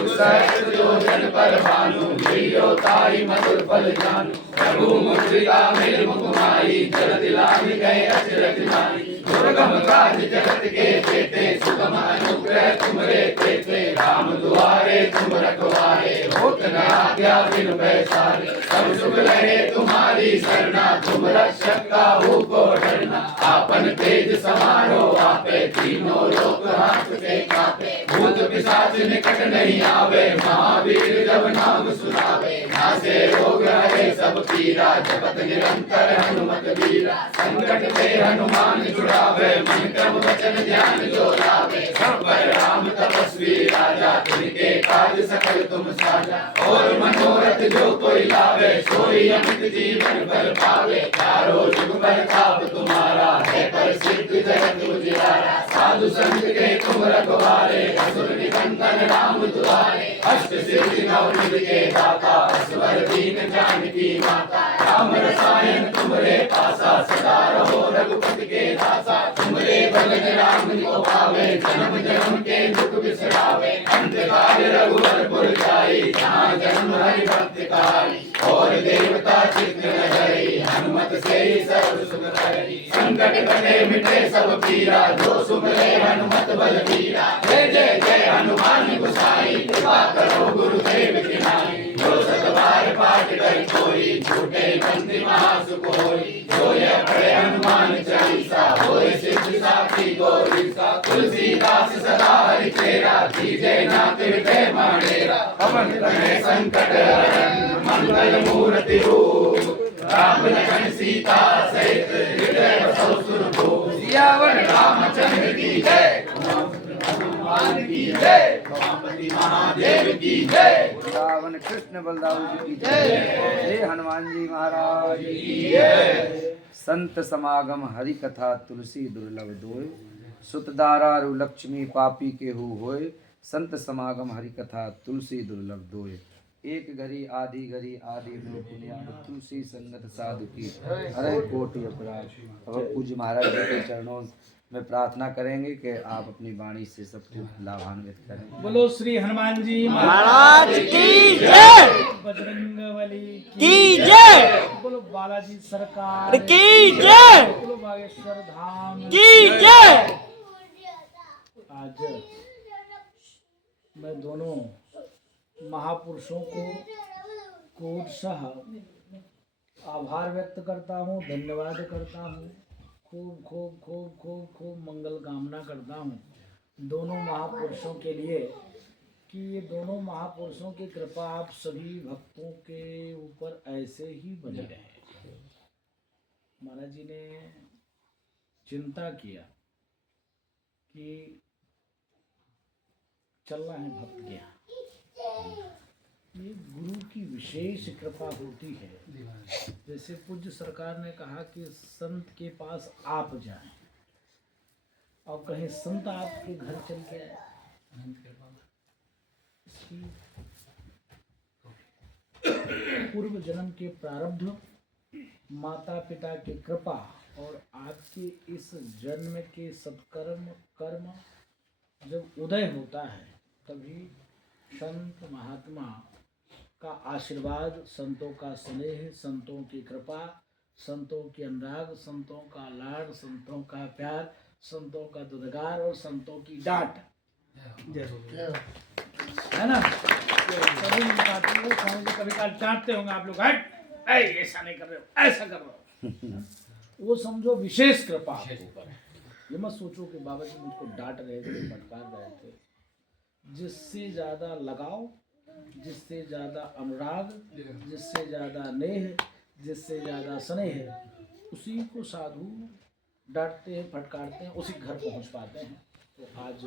जुग सहस्र योजन पर भानु, लियो ताई मधुर फल जानु। प्रभु मुद्रिका मेल मुख माई, जल दिलानि गए अचरज नाई। दुर्गम काज जगत के जेते, सुगम अनुग्रह तुमरे तेते। राम दुआरे तुम रखवारे, होत न आज्ञा बिनु पैसारे। सब सुख लहे तुम्हारी सरना, तुम रक्षक काहू को डरना। आपन तेज समारो आपे, तीनों लोक हाथ से कापे। भूत पिशाच निकट नहीं आवे, महावीर जब नाम सुनावे। नासे रोग हरे सब पीरा, जपत निरंतर हनुमत वीरा। संकट ते हनुमान छुड़ावे, मन क्रम वचन ध्यान जो लावे। सब पर राम तपस्वी राजा, तिनके काज सकल तुम साजा। और मनोरथ जो कोई लावे, सोई अमित जीवन फल पावे। चारों जुग प्रताप तुम्हारा, है प्रसिद्ध जगत उजियारा। साधु संत के तुम रखवारे, असुर निकंदन राम दुआरे। अष्ट सिद्धि नव निधि के दाता, असवर दीन जानकी माता। राम रसायन तुमरे पासा, सदा रहो रघुपति के दासा। तुमरे भजन राम को पावे, जन्म जन्म के दुख बिसरावे। अंत काल रघुवर जाई, जहाँ जन्म हरि भक्त कहाई। और देवता चित्त न धरई, हनुमत से सर्व सुख करई। संकट कटे मिटे सब पीरा, जो सुमिरे हनुमत बलबीरा। जय जय जय हनुमान गोसाई, कृपा करो गुरुदेव की नाई। जो सत बार पाठ कर कोई, झूठे बंदी महासुख होई। जो यह पढ़े हनुमान चालीसा, होय सिद्धि साखी गौरी सा। तुलसीदास सदा हरि चेरा, कीजय नाथ हृदय माडेरा। पवन तनय संकट हरण, मंगल मूर्ति रूप। राम लखन सीता सहित, हृदय बसौ सुरभूप। सियावर रामचंद्र की जय, हनुमान की जय, उमापति महादेव की जय। वृंदावन कृष्ण बलदाऊ जी की जय। जय हनुमान जी महाराज की जय। संत समागम हरि कथा, तुलसी दुर्लभ दोय। सुत दारारु लक्ष्मी, पापी केहू होय। संत समागम हरि कथा, तुलसी दुर्लभ दोय। एक घड़ी आधी घड़ी आदि में पुण्याद, तुलसी संगत साधु की हरे कोटि अपराध। अब पूज्य महाराज जी के चरणों में प्रार्थना करेंगे कि आप अपनी वाणी से सबको लाभान्वित करें। बोलो श्री हनुमान जी महाराज की जय, बजरंगबली की जय, बोलो बालाजी सरकार की जय, बोलो बागेश्वर धाम की जय। आज मैं दोनों महापुरुषों को कोटशः आभार व्यक्त करता हूँ, धन्यवाद करता हूँ। खूब खूब खूब खूब खूब मंगल कामना करता हूँ दोनों महापुरुषों के लिए, कि ये दोनों महापुरुषों की कृपा आप सभी भक्तों के ऊपर ऐसे ही बनी रहे। महाराज जी ने चिंता किया कि चलना है भक्त के यहाँ, ये गुरु की विशेष कृपा होती है। जैसे पूज्य सरकार ने कहा कि संत के पास आप जाएं, और कहीं संत आपके घर चल के आए, इसकी पूर्व जन्म के प्रारब्ध, माता पिता की कृपा और आपके इस जन्म के सत्कर्म कर्म जब उदय होता है, तभी संत महात्मा का आशीर्वाद, संतों का स्नेह, संतों की कृपा, संतों की अनुराग, संतों का लाड, संतों का प्यार, संतों का दुदगार और संतों की डांट है ना। कभी स्वामी जी कभी काल डांटते होंगे आप लोग, हट ऐसा नहीं कर रहे हो, ऐसा कर रहे हो, वो समझो विशेष कृपा आपके ऊपर है। ये मत सोचो कि बाबा जी मुझको डांट रहे थे, फटकार रहे थे। जिससे ज़्यादा लगाव, जिससे ज़्यादा अनुराग, जिससे ज़्यादा नेह, जिससे ज़्यादा स्नेह, उसी को साधु डांटते हैं, फटकारते हैं, उसी घर पहुंच पाते हैं। तो आज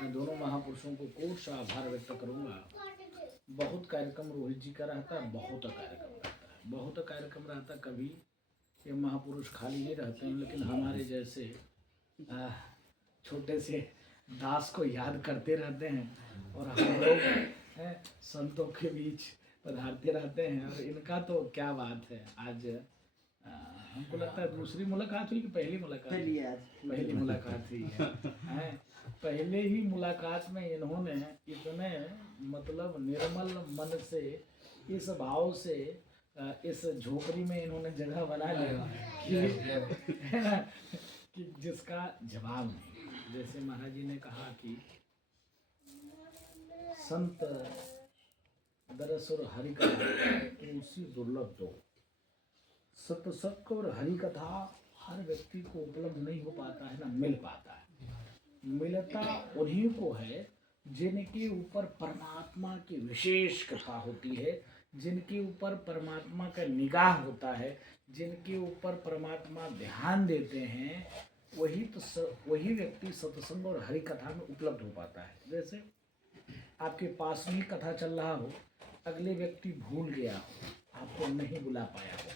मैं दोनों महापुरुषों को कोट आभार व्यक्त करूंगा। बहुत कार्यक्रम रोहित जी का रहता है, बहुत कार्यक्रम रहता है। कभी ये महापुरुष खाली नहीं रहते हैं, लेकिन हमारे जैसे छोटे से दास को याद करते रहते हैं और हम लोग संतों के बीच पधारते रहते हैं। और इनका तो क्या बात है, आज हमको लगता है दूसरी मुलाकात हुई कि पहली मुलाकात? पहली मुलाकात हुई है। पहले ही मुलाकात में इन्होंने इतने मतलब निर्मल मन से, इस भाव से इस झोपड़ी में इन्होंने जगह बना लिया कि है ना, कि जिसका जवाब नहीं। जैसे महाराज जी ने कहा कि संत दरस और हरि कथा तुलसी दुर्लभ दो। सत्संग और हरि कथा हर व्यक्ति को उपलब्ध नहीं हो पाता है, ना मिल पाता है। मिलता उन्हीं को है जिनके ऊपर परमात्मा की विशेष कृपा होती है, जिनके ऊपर परमात्मा का निगाह होता है, जिनके ऊपर परमात्मा ध्यान देते हैं, वही व्यक्ति सत्संग और हरि कथा में उपलब्ध हो पाता है। जैसे आपके पास में ही कथा चल रहा हो, अगले व्यक्ति भूल गया हो, आपको नहीं बुला पाया हो,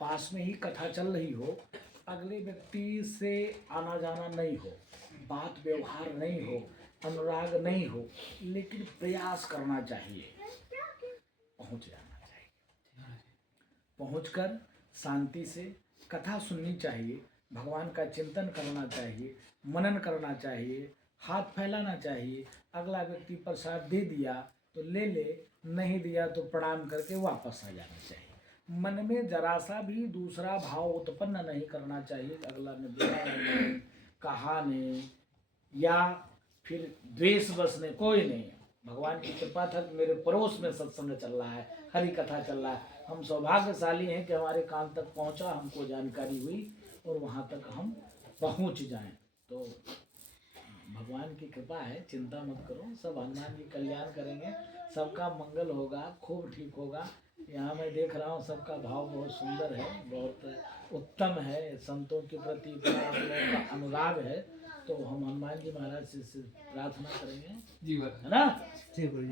पास में ही कथा चल रही हो, अगले व्यक्ति से आना जाना नहीं हो, बात व्यवहार नहीं हो, अनुराग नहीं हो, लेकिन प्रयास करना चाहिए, पहुंच जाना चाहिए। पहुंचकर शांति से कथा सुननी चाहिए, भगवान का चिंतन करना चाहिए, मनन करना चाहिए, हाथ फैलाना चाहिए। अगला व्यक्ति प्रसाद दे दिया तो ले ले, नहीं दिया तो प्रणाम करके वापस आ जाना चाहिए। मन में जरा सा भी दूसरा भाव उत्पन्न नहीं करना चाहिए, अगला ने दिया नहीं, कहा नहीं, या फिर द्वेष बस ने, कोई नहीं। भगवान की कृपा था कि मेरे पड़ोस में सत्संग चल रहा है, हरि कथा चल रहा है, हम सौभाग्यशाली हैं कि हमारे कान तक पहुंचा, हमको जानकारी हुई और वहाँ तक हम पहुँच जाएं। तो भगवान की कृपा है, चिंता मत करो, सब हनुमान जी कल्याण करेंगे, सबका मंगल होगा, खूब ठीक होगा। यहाँ मैं देख रहा हूँ सबका भाव बहुत सुंदर है, बहुत उत्तम है, संतों के प्रति बड़ा आप लोगों का अनुराग है। तो हम हनुमान जी महाराज से प्रार्थना करेंगे जी, है ना?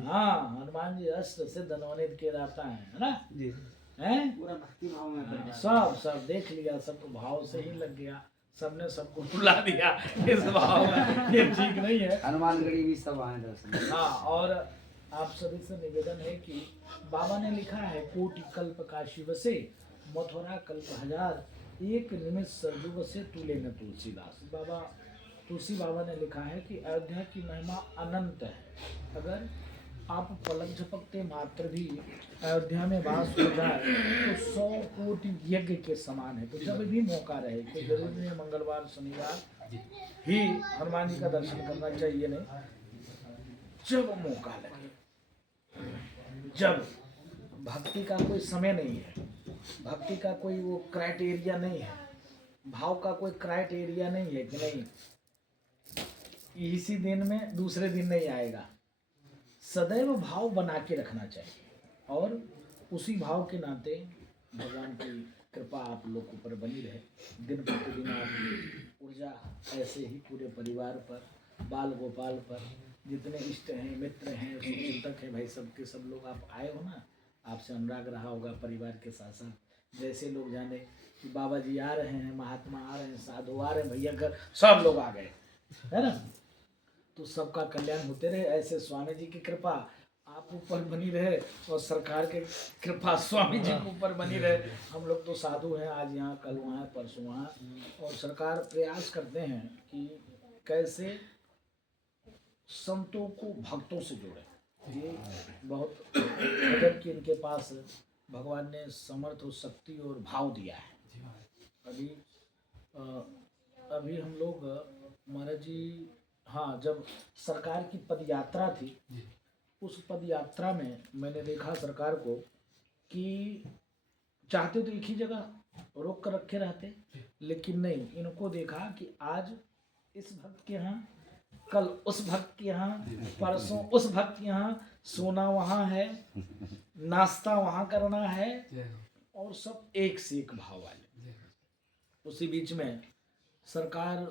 हाँ, हनुमान जी अष्ट सिद्ध नवनीत के दाता है ना जी, हैं? पूरा भक्ति भाव में सब देख लिया, सबको भाव से ही लग गया, सबने सबको बुला दिया इस भाव में, ये ठीक नहीं है। हनुमानगढ़ी भी सब आए दर्शन। हाँ, और आप सभी से निवेदन है कि बाबा ने लिखा है, कोटि कल्प का शिव से मथुरा कल्प हजार, एक निमिष सरजुग से तुले न तुलसीदास। बाबा तुलसी बाबा ने लिखा है कि अयोध्या की महिमा अनंत है। अगर आप पलक झपकते मात्र भी अयोध्या में वास हो जाए तो 100 कोटि यज्ञ के समान है। तो जब भी मौका रहे, कोई जरूरी नहीं मंगलवार शनिवार ही हनुमान जी का दर्शन करना चाहिए, नहीं, जब मौका लगे, जब भक्ति का कोई समय नहीं है, भक्ति का कोई वो क्राइटेरिया नहीं है, भाव का कोई क्राइटेरिया नहीं है कि नहीं इसी दिन में दूसरे दिन नहीं आएगा। सदैव भाव बना के रखना चाहिए और उसी भाव के नाते भगवान की कृपा आप लोग के ऊपर बनी रहे। दिन प्रतिदिन आपकी ऊर्जा ऐसे ही पूरे परिवार पर, बाल गोपाल पर, जितने इष्ट हैं, मित्र हैं, चिंतक हैं, भाई सबके सब लोग आप आए हो ना, आपसे अनुराग रहा होगा परिवार के साथ साथ। जैसे लोग जाने कि बाबा जी आ रहे हैं, महात्मा आ रहे हैं, साधु आ रहे हैं, भैया घर सब लोग आ गए, है ना? तो सबका कल्याण होते रहे। ऐसे स्वामी जी की कृपा आप ऊपर बनी रहे और सरकार के कृपा स्वामी जी के ऊपर बनी रहे। हम लोग तो साधु हैं, आज यहाँ कल वहाँ परसों वहाँ, और सरकार प्रयास करते हैं कि कैसे संतों को भक्तों से जोड़े। ये बहुत गजब की इनके पास भगवान ने समर्थ और शक्ति और भाव दिया है। अभी हम लोग महाराज जी, हाँ, जब सरकार की पद यात्रा थी, उस पद यात्रा में मैंने देखा सरकार को कि चाहते तो एक ही जगह रोक कर रखे रहते, लेकिन नहीं, इनको देखा कि आज इस भक्त के यहाँ, कल उस भक्त के यहाँ, परसों उस भक्त के यहाँ, सोना वहाँ है, नाश्ता वहाँ करना है, और सब एक से एक भाव वाले। उसी बीच में सरकार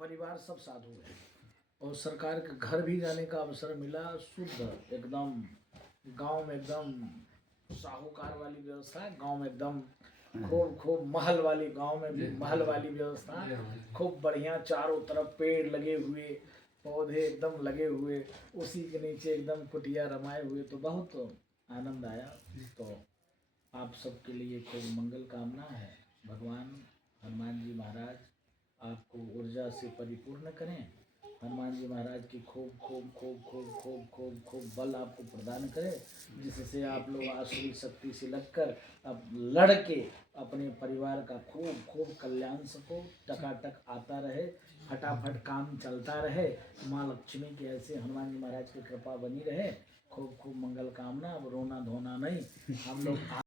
परिवार सब साधु है और सरकार के घर भी जाने का अवसर मिला। शुद्ध एकदम, गांव में एकदम साहूकार वाली व्यवस्था, गांव में एकदम खूब महल वाली, गांव में भी महल वाली व्यवस्था, खूब बढ़िया, चारों तरफ पेड़ लगे हुए, पौधे एकदम लगे हुए, उसी के नीचे एकदम कुटिया रमाए हुए। तो बहुत आनंद आया। तो आप सबके लिए खूब मंगल कामना है। भगवान हनुमान जी महाराज आपको ऊर्जा से परिपूर्ण करें। हनुमान जी महाराज की खूब खूब खूब खूब खूब खूब खूब बल आपको प्रदान करें, जिससे आप लोग आसुरी शक्ति से लगकर अब लड़ के अपने परिवार का खूब खूब कल्याण सको, टकाटक आता रहे, फटाफट काम चलता रहे। माँ लक्ष्मी की ऐसे हनुमान जी महाराज की कृपा बनी रहे। खूब खूब मंगल कामना। अब रोना धोना नहीं, हम लोग